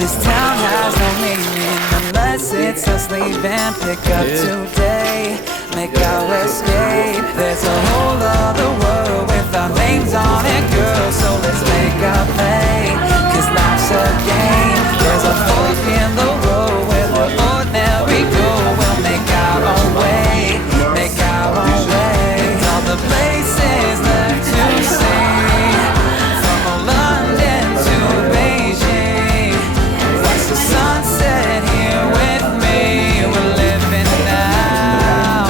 This town has no meaning unless it's us leaving. Pick up today, make our escape. There's a whole other world with our names on it, girl. So let's make our play, 'cause life's a game. There's a fork in the road where the ordinary go. We'll make our own way, make our own way. All the places left to see, from London to Beijing. Watch the sunset here with me. We're living now,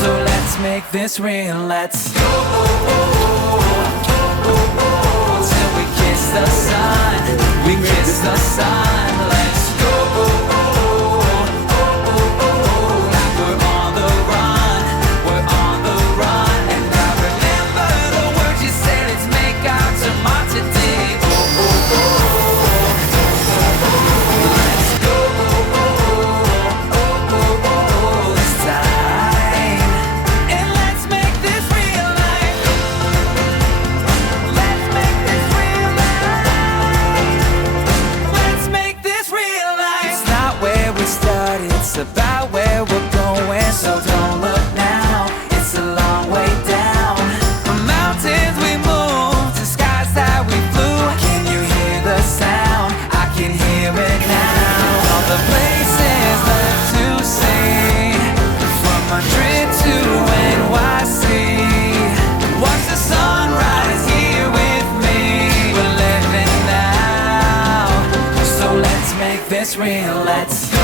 so let's make this real. Let's go till we kiss the sun. We kiss the sun. Let's go. Like we're on the run. We're on the run. And I remember the words you said. Let's make our tomorrow today. Let's go. This time. And let's make this real life. Let's make this real life. Let's make this real life. It's not where we started, it's about where we're going. So don't look now, it's a long way down. From mountains we moved to skies that we flew. Can you hear the sound? I can hear it now. All the places left to see, from Madrid to NYC. Watch the sunrise here with me. We're living now, so let's make this real. Let's go.